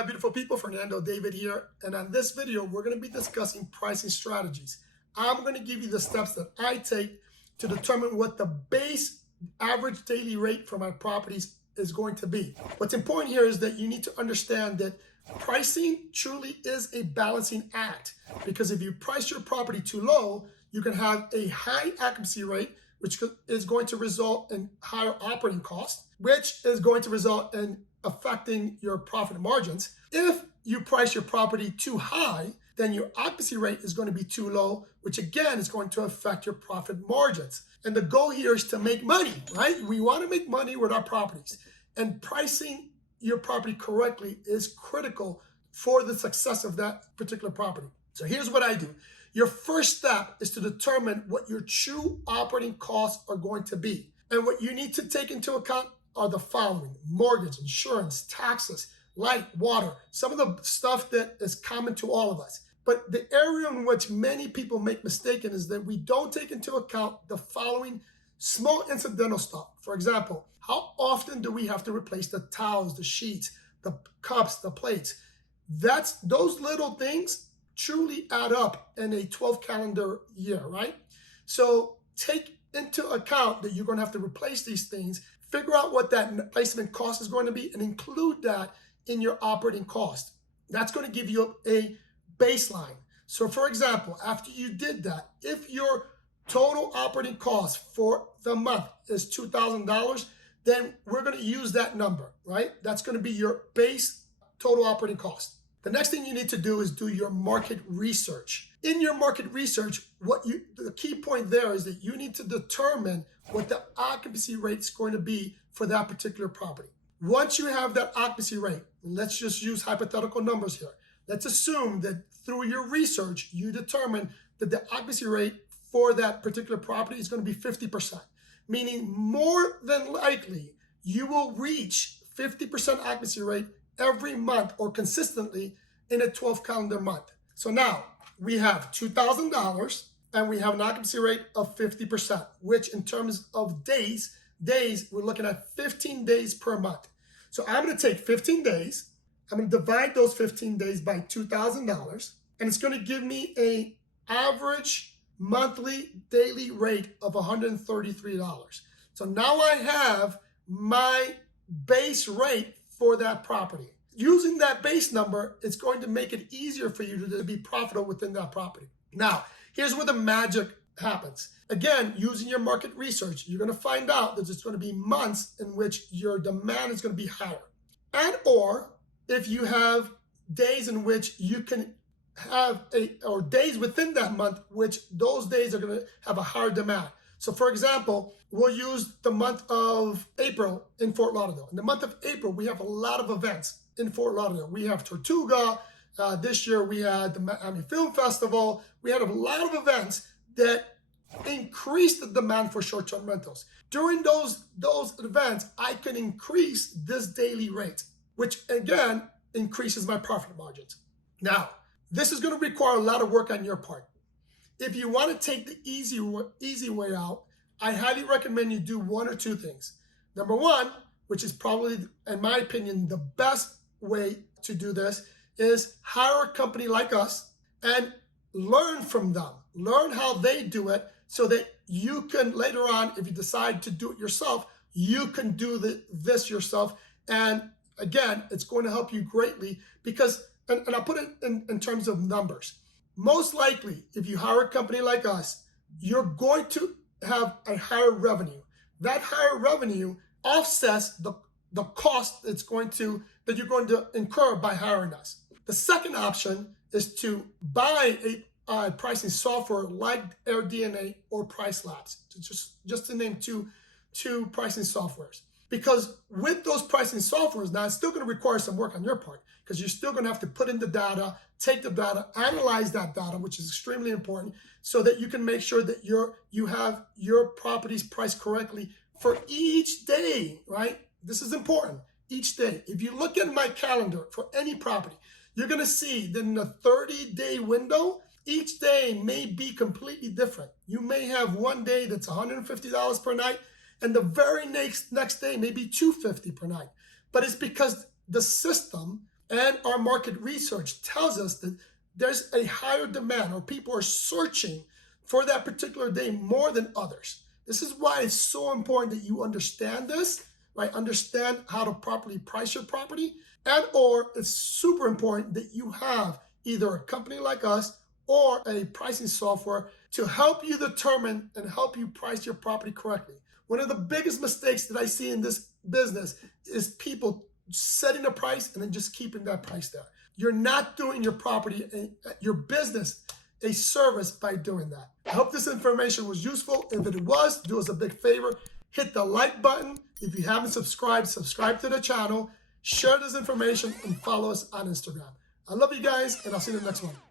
my beautiful people, Fernando David here, and on this video we're going to be discussing pricing strategies. I'm going to give you the steps that I take to determine what the base average daily rate for my properties is going to be. What's important here is that you need to understand that pricing truly is a balancing act, because if you price your property too low, you can have a high occupancy rate, which is going to result in higher operating costs, which is going to result in affecting your profit margins. If you price your property too high, then your occupancy rate is going to be too low, which again is going to affect your profit margins. And the goal here is to make money, right? We want to make money with our properties, and pricing your property correctly is critical for the success of that particular property. So here's what I do. Your first step is to determine what your true operating costs are going to be. And what you need to take into account are the following: mortgage, insurance, taxes, light, water, some of the stuff that is common to all of us. But the area in which many people make mistaken is that we don't take into account the following small incidental stuff. For example, how often do we have to replace the towels, the sheets, the cups, the plates? Those little things truly add up in a 12 calendar year, right? So take into account that you're going to have to replace these things, figure out what that replacement cost is going to be, and include that in your operating cost. That's going to give you a baseline. So for example, after you did that, if your total operating cost for the month is $2,000, then we're going to use that number, right? That's going to be your base total operating cost. The next thing you need to do is do your market research. In your market research, the key point there is that you need to determine what the occupancy rate is going to be for that particular property. Once you have that occupancy rate, let's just use hypothetical numbers here. Let's assume that through your research, you determine that the occupancy rate for that particular property is going to be 50%, meaning more than likely you will reach 50% occupancy rate every month or consistently in a 12 calendar month. So now we have $2,000 and we have an occupancy rate of 50%, which in terms of days, we're looking at 15 days per month. So I'm going to take 15 days. I'm going to divide those 15 days by $2,000, and it's going to give me an average monthly daily rate of $133. So now I have my base rate for that property. Using that base number, it's going to make it easier for you to be profitable within that property. Now, here's where the magic happens. Again, using your market research, you're going to find out that there's going to be months in which your demand is going to be higher. And or if you have days in which you can have or days within that month, which those days are going to have a higher demand. So for example, we'll use the month of April in Fort Lauderdale. In the month of April, we have a lot of events in Fort Lauderdale. We have Tortuga. This year we had the Miami Film Festival. We had a lot of events that increased the demand for short-term rentals. During those events, I can increase this daily rate, which again increases my profit margins. Now, this is going to require a lot of work on your part. If you want to take the easy way out, I highly recommend you do one or two things. Number one, which is probably, in my opinion, the best way to do this, is hire a company like us and learn from them. Learn how they do it so that you can later on, if you decide to do it yourself, you can do this yourself. And again, it's going to help you greatly because, and I'll put it in terms of numbers. Most likely, if you hire a company like us, you're going to have a higher revenue. That higher revenue offsets the cost that you're going to incur by hiring us. The second option is to buy a pricing software like AirDNA or PriceLabs, just to name two pricing softwares. Because with those pricing softwares, now it's still going to require some work on your part, because you're still going to have to put in the data, take the data, analyze that data, which is extremely important, so that you can make sure that you have your properties priced correctly for each day, right? This is important. Each day. If you look at my calendar for any property, you're going to see that in a 30-day window, each day may be completely different. You may have one day that's $150 per night, and the very next day may be $250 per night. But it's because the system And our market research tells us that there's a higher demand, or people are searching for that particular day more than others. This is why it's so important that you understand this, right? Understand how to properly price your property, and or it's super important that you have either a company like us or a pricing software to help you determine and help you price your property correctly. One of the biggest mistakes that I see in this business is people setting a price and then just keeping that price there. You're not doing your property, your business, a service by doing that. I hope this information was useful. If it was, do us a big favor. Hit the like button. If you haven't subscribed, subscribe to the channel. Share this information and follow us on Instagram. I love you guys, and I'll see you in the next one.